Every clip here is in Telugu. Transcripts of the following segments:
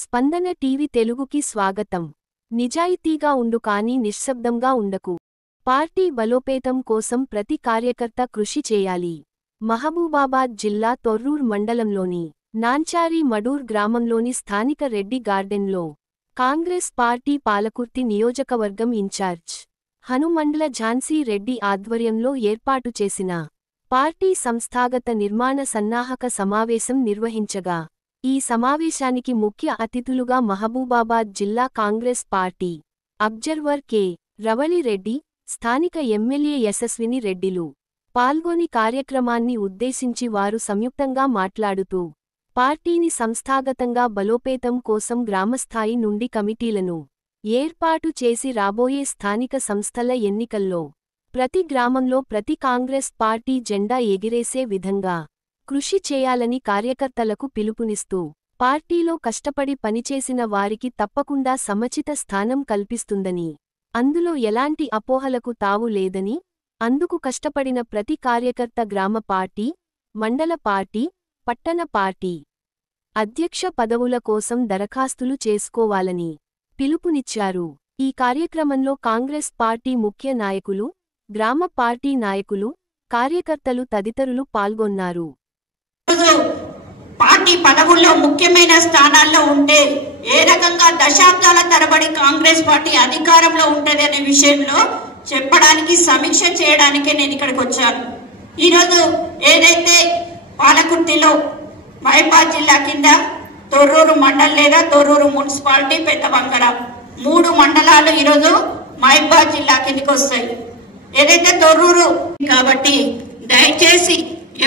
స్పందన టీవీ తెలుగుకి స్వాగతం. నిజాయితీగా ఉండు కానీ నిశ్శబ్దంగా ఉండకు. పార్టీ బలోపేతం కోసం ప్రతి కార్యకర్త కృషి చేయాలి. మహబూబాబాద్ జిల్లా తొర్రూర్ మండలంలోని నాంచారి మడూర్ గ్రామంలోని స్థానిక రెడ్డి గార్డెన్లో కాంగ్రెస్ పార్టీ పాలకుర్తి నియోజకవర్గం ఇన్ఛార్జ్ హనుమండ్ల ఝాన్సీ రెడ్డి ఆధ్వర్యంలో ఏర్పాటు చేసిన పార్టీ సంస్థాగత నిర్మాణ సన్నాహక సమావేశం నిర్వహించగా ఈ సమావేశానికి ముఖ్య అతిథులుగా మహబూబాబాద్ జిల్లా కాంగ్రెస్ పార్టీ అబ్జర్వర్ కె. రవళిరెడ్డి, స్థానిక ఎమ్మెల్యే యశస్విని రెడ్డిలు పాల్గొని కార్యక్రమాన్ని ఉద్దేశించి వారు సంయుక్తంగా మాట్లాడుతూ పార్టీని సంస్థాగతంగా బలోపేతం కోసం గ్రామస్థాయి నుండి కమిటీలను ఏర్పాటు చేసి రాబోయే స్థానిక సంస్థల ఎన్నికల్లో ప్రతి గ్రామంలో ప్రతి కాంగ్రెస్ పార్టీ జెండా ఎగిరేసే విధంగా కృషి చేయాలని కార్యకర్తలకు పిలుపునిస్తూ పార్టీలో కష్టపడి పనిచేసిన వారికి తప్పకుండా సముచిత స్థానం కల్పిస్తుందని, అందులో ఎలాంటి అపోహలకు తావు లేదని, అందుకు కష్టపడిన ప్రతి కార్యకర్త గ్రామ పార్టీ, మండల పార్టీ, పట్టణ పార్టీ అధ్యక్ష పదవుల కోసం దరఖాస్తులు చేసుకోవాలని పిలుపునిచ్చారు. ఈ కార్యక్రమంలో కాంగ్రెస్ పార్టీ ముఖ్య నాయకులు, గ్రామ పార్టీ నాయకులు, కార్యకర్తలు తదితరులు పాల్గొన్నారు. పార్టీ పదవుల్లో ముఖ్యమైన స్థానాల్లో ఉంటే ఏ రకంగా దశాబ్దాల తరబడి కాంగ్రెస్ పార్టీ అధికారంలో ఉంటది అనే విషయంలో చెప్పడానికి, సమీక్ష చేయడానికే నేను ఇక్కడికి వచ్చాను. ఈరోజు ఏదైతే పాలకుర్తిలో మహబూబాబాద్ జిల్లా కింద తొర్రూరు మండల్ లేదా తొర్రూరు మున్సిపాలిటీ, పెద్దబంగర 3 మండలాలు ఈరోజు మహబూబాబాద్ జిల్లా కిందకి వస్తాయి. ఏదైతే తొర్రూరు కాబట్టి దయచేసి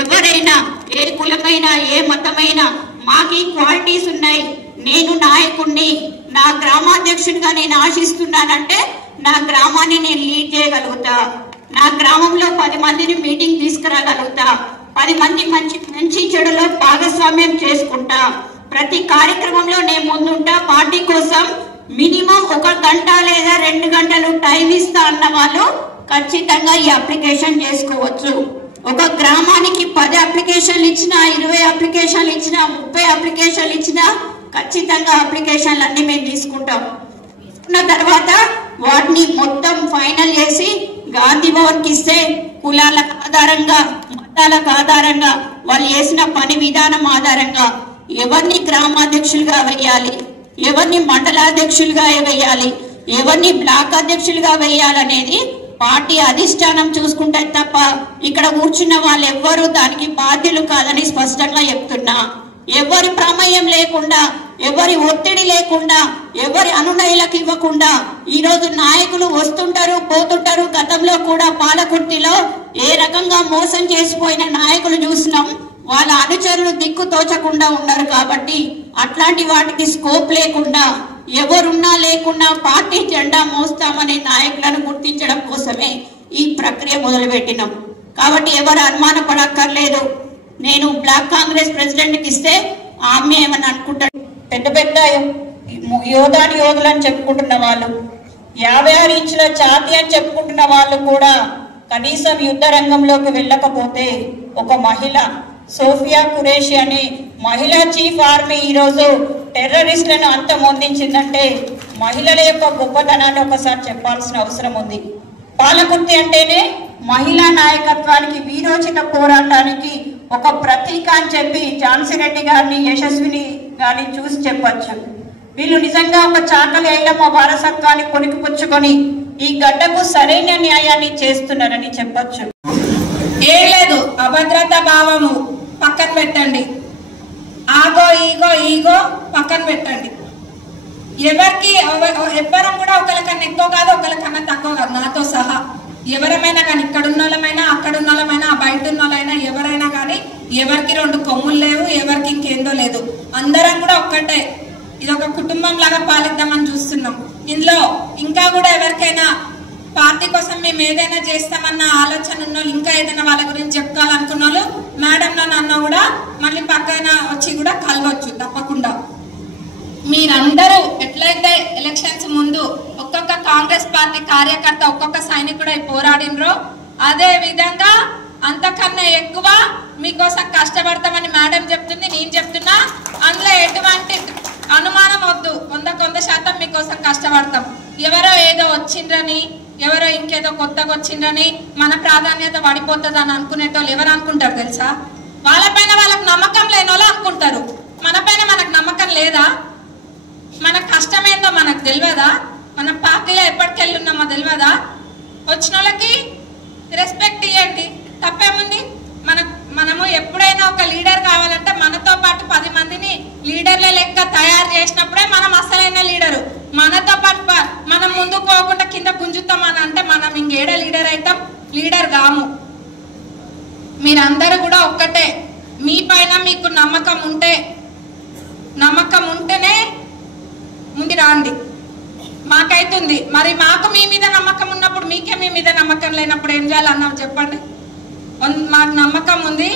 ఎవరైనా ఏ కులమైనా ఏ మతమైనా మాకు క్వాలిటీస్ ఉన్నాయి, నేను నాయకుడిని, నా గ్రామాధ్యక్షుడిగా నేను ఆశిస్తున్నానంటే నా గ్రామాన్ని నేను లీడ్ చేయగలుగుతా, నా గ్రామంలో 10 మందిని మీటింగ్ తీసుకురాగలుగుతా, 10 మంది మంచి చెడులో భాగస్వామ్యం చేసుకుంటా, ప్రతి కార్యక్రమంలో నేను ముందుంటా, పార్టీ కోసం మినిమం 1 గంట లేదా 2 గంటలు టైం ఇస్తా అన్న వాళ్ళు ఖచ్చితంగా ఈ అప్లికేషన్ చేసుకోవచ్చు. ఒక గ్రామానికి 10 అప్లికేషన్లు ఇచ్చినా, 20 అప్లికేషన్లు ఇచ్చినా, 30 అప్లికేషన్లు ఇచ్చినా ఖచ్చితంగా అప్లికేషన్లు అన్ని మేము తీసుకుంటాం. తర్వాత వాటిని మొత్తం ఫైనల్ చేసి గాంధీ భవన్కి ఇస్తే కులాల ఆధారంగా, మతాలకు ఆధారంగా, వాళ్ళు చేసిన పని విధానం ఆధారంగా ఎవరిని గ్రామాధ్యక్షులుగా వేయాలి, ఎవరిని మండలాధ్యక్షులుగా వేయాలి, ఎవరిని బ్లాక్ అధ్యక్షులుగా వేయాలనేది పార్టీ అధిష్టానం చూసుకుంటే తప్ప ఇక్కడ కూర్చున్న వాళ్ళు ఎవ్వరూ దానికి బాధ్యులు కాదని స్పష్టంగా చెప్తున్నా. ఎవరి ప్రమేయం లేకుండా, ఎవరి ఒత్తిడి లేకుండా, ఎవరి అనునయులకు ఇవ్వకుండా ఈరోజు నాయకులు వస్తుంటారు, పోతుంటారు. గతంలో కూడా పాలకుర్తిలో ఏ రకంగా మోసం చేసిపోయిన నాయకులు చూసినాం. వాళ్ళ అనుచరులు దిక్కు తోచకుండా ఉన్నారు. కాబట్టి అట్లాంటి వాటికి స్కోప్ లేకుండా, ఎవరున్నా లేకున్నా పార్టీ జెండా మోస్తామనే నాయకులను గుర్తించడం కోసమే ఈ ప్రక్రియ మొదలుపెట్టినాం. కాబట్టి ఎవరు అనుమానపడక్కర్లేదు. నేను బ్లాక్ కాంగ్రెస్ ప్రెసిడెంట్కి ఇస్తే ఆమె ఏమని అనుకుంటాడు, పెద్ద పెద్ద యోధులు అని చెప్పుకుంటున్న వాళ్ళు, 56 ఇంచుల ఛాతీ అని చెప్పుకుంటున్న వాళ్ళు కూడా కనీసం యుద్ధ రంగంలోకి వెళ్ళకపోతే ఒక మహిళ సోఫియా ఖురేషి అనే మహిళా చీఫ్ ఆర్మీ ఈరోజు టెర్రరిస్టులను అంతమొందించిందంటే మహిళల యొక్క గొప్పతనాన్ని ఒకసారి చెప్పాల్సిన అవసరం ఉంది. పాలకుర్తి అంటేనే మహిళా నాయకత్వానికి, వీరోచిత పోరాటానికి ఒక ప్రతీక అని చెప్పి ఝాన్సీ రెడ్డి గారిని, యశస్విని గారిని చూసి చెప్పచ్చు. వీళ్ళు నిజంగా ఒక చాకలి ఐలమ్మ వారసత్వాన్ని కొనికిపుచ్చుకొని ఈ గడ్డకు సరైన న్యాయాన్ని చేస్తున్నారని చెప్పచ్చు. ఏం లేదు, అభద్రతా భావము పక్కన పెట్టండి, ఆగో ఈగో పక్కన పెట్టండి. ఎవరికి ఎవ్వరం కూడా ఒకరికన్నా ఎక్కువ కాదు, ఒకరికన్నా తక్కువ కాదు, నాతో సహా ఎవరమైనా కానీ, ఇక్కడున్న వాళ్ళమైనా, అక్కడున్న వాళ్ళమైనా, బయట ఉన్న వాళ్ళైనా, ఎవరైనా కానీ ఎవరికి 2 కొమ్ములు లేవు, ఎవరికి ఇంకేందో లేదు. అందరం కూడా ఒక్కటే, ఇది ఒక కుటుంబం లాగా పాలిద్దామని చూస్తున్నాం. ఇందులో ఇంకా కూడా ఎవరికైనా పార్టీ కోసం మేము ఏదైనా చేస్తామన్న ఆలోచన ఉన్న వాళ్ళు, ఇంకా ఏదైనా వాళ్ళ గురించి చెప్పుకోవాలనుకున్న వాళ్ళు మేడంలో నన్ను కూడా మళ్ళీ పక్కన వచ్చి కూడా కలవచ్చు తప్పకుండా. మీరందరూ ఎట్లయితే ఎలక్షన్స్ ముందు ఒక్కొక్క కాంగ్రెస్ పార్టీ కార్యకర్త, ఒక్కొక్క సైనికుడై పోరాడినరో అదే విధంగా అంతకన్నా ఎక్కువ మీకోసం కష్టపడతామని మేడం చెప్తుంది, నేను చెప్తున్నా. అందులో ఎటువంటి అనుమానం వద్దు, 100% మీకోసం కష్టపడతాం. ఎవరో ఏదో వచ్చిండ్రని, ఎవరో ఇంకేదో కొత్తగా వచ్చిండ్రని మన ప్రాధాన్యత పడిపోతుందని అనుకునేటోళ్ళు ఎవరు అనుకుంటారు తెలుసా? వాళ్ళపైన వాళ్ళకి నమ్మకం లేని వాళ్ళు అనుకుంటారు. మన పైన మనకు నమ్మకం లేదా? మన కష్టమేందో మనకు తెలియదా? మన పార్టీలో ఎప్పటికెళ్ళి ఉన్నామో తెలియదా? వచ్చిన వాళ్ళకి రెస్పెక్ట్ ఇవ్వండి, తప్పేముంది? మనము ఎప్పుడైనా ఒక లీడర్ కావాలంటే మనతో పాటు 10 మందిని లీడర్ల లెక్క తయారు చేసినప్పుడే మనం అసలైన లీడరు. మనతో పాటు మనం ముందుకు పోకుండా కింద గుంజుతామని అంటే మనం ఇంకేడ లీడర్ అవుతాం? లీడర్ కాము. మీరందరూ కూడా ఒక్కటే, మీ పైన మీకు నమ్మకం ఉంటేనే ముందు రాండి. మాకైతుంది, మరి మాకు మీ మీద నమ్మకం ఉన్నప్పుడు మీకే మీ మీద నమ్మకం లేనప్పుడు ఏం చేయాలన్నావు చెప్పండి? మాకు నమ్మకం ఉంది,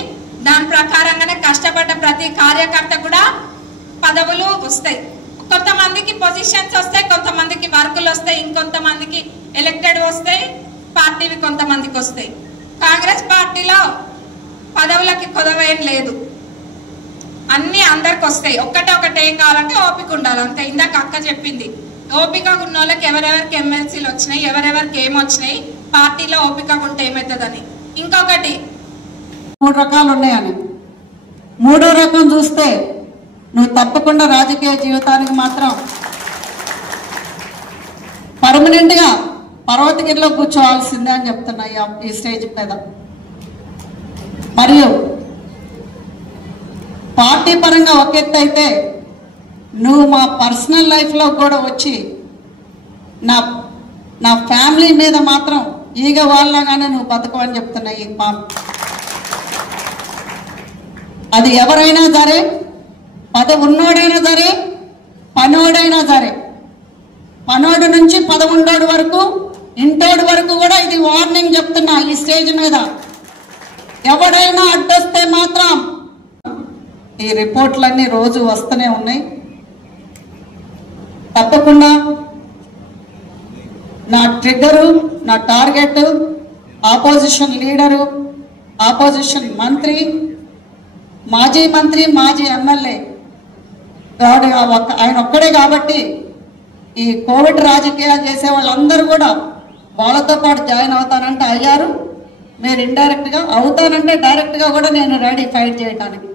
దాని ప్రకారంగానే కష్టపడ్డ ప్రతి కార్యకర్త కూడా పదవులు వస్తాయి. కొంతమందికి పొజిషన్స్ వస్తాయి, కొంతమందికి వర్కులు వస్తాయి, ఇంకొంతమందికి ఎలక్టెడ్ వస్తాయి, పార్టీవి కొంతమందికి వస్తాయి. కాంగ్రెస్ పార్టీలో పదవులకి కొదవేం లేదు, అన్ని అందరికి వస్తాయి. ఒకటే ఏం కావాలంటే ఓపిక ఉండాలి అంతే. ఇందాక అక్క చెప్పింది, ఓపిక ఉన్న వాళ్ళకి ఎవరెవరికి ఎమ్మెల్సీలు వచ్చినాయి, ఎవరెవరికి ఏమొచ్చినాయి, పార్టీలో ఓపిక ఉంటే ఏమవుతుందని. ఇంకొకటి 3 రకాలు ఉన్నాయని, 3వ రకం చూస్తే నువ్వు తప్పకుండా రాజకీయ జీవితానికి మాత్రం పర్మనెంట్ గా పర్వతగిరిలో కూర్చోవాల్సిందే అని చెప్తున్నా ఈ స్టేజ్ మీద. మరియు పార్టీ పరంగా ఒక ఎత్తు అయితే, నువ్వు మా పర్సనల్ లైఫ్లో కూడా వచ్చి నా ఫ్యామిలీ మీద మాత్రం ఈగ వాళ్ళగానే నువ్వు బతకవని చెప్తున్నా. ఈ అది ఎవరైనా సరే, పదవి ఉన్నోడైనా సరే, పనోడైనా సరే, పనోడు నుంచి 11 వరకు, ఇంటోడు వరకు కూడా ఇది వార్నింగ్ చెప్తున్నా ఈ స్టేజ్ మీద. ఎవడైనా అడ్డొస్తే మాత్రం, ఈ రిపోర్ట్లన్నీ రోజు వస్తూనే ఉన్నాయి. తప్పకుండా నా ట్రిగ్గరు, నా టార్గెట్ ఆపోజిషన్ లీడరు, ఆపోజిషన్ మంత్రి, మాజీ ఎమ్మెల్యే ఆయన ఒక్కడే. కాబట్టి ఈ కోవిడ్ రాజకీయాలు చేసే వాళ్ళందరూ కూడా వాళ్ళతో పాటు జాయిన్ అవుతానంటే అయ్యారు. మీరు ఇండైరెక్ట్గా అవుతానంటే డైరెక్ట్గా కూడా నేను రెడీ ఫైట్ చేయడానికి.